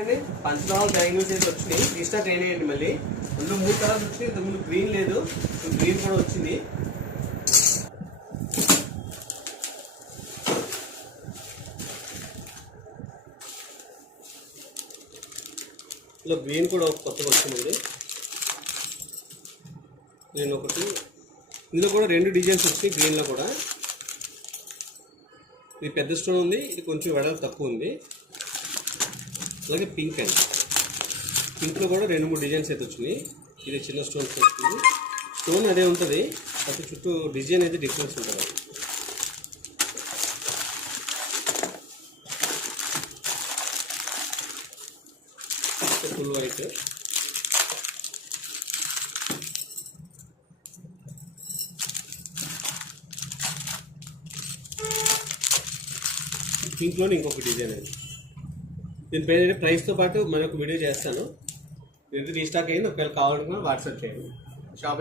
అండి పంచదార బ్యాంగిల్స్ అయితే వచ్చినాయి. రీస్టాక్ అయినాయండి మళ్ళీ. అందులో మూడు కలర్స్ వచ్చినాయి. ఇంతకుముందు గ్రీన్ లేదు. గ్రీన్ కూడా వచ్చింది. ఇందులో గ్రీన్ కూడా ఒక కొత్తగా వచ్చిందండి. నేను ఒకటి ఇందులో కూడా రెండు డిజైన్స్ వచ్చాయి గ్రీన్లో కూడా. ఇది పెద్ద స్టోన్ ఉంది. ఇది కొంచెం వెడల్పు తక్కువ ఉంది. అలాగే పింక్ అండి. పింక్లో కూడా రెండు మూడు డిజైన్స్ అయితే వచ్చినాయి. ఇది చిన్న స్టోన్ వస్తుంది స్టోన్ అదే ఉంటుంది. అయితే చుట్టూ డిజైన్ అయితే డిఫరెన్స్ ఉంటుంది. Full white. పింక్లోనే ఇంకొక డిజైన్ అండి. దీని పేరు ప్రైస్తో పాటు మనకు వీడియో చేస్తాను. ఇది రీస్టాక్ అయింది. ఒకవేళ కావాలనుకున్నా వాట్సాప్ చేయండి. షాప్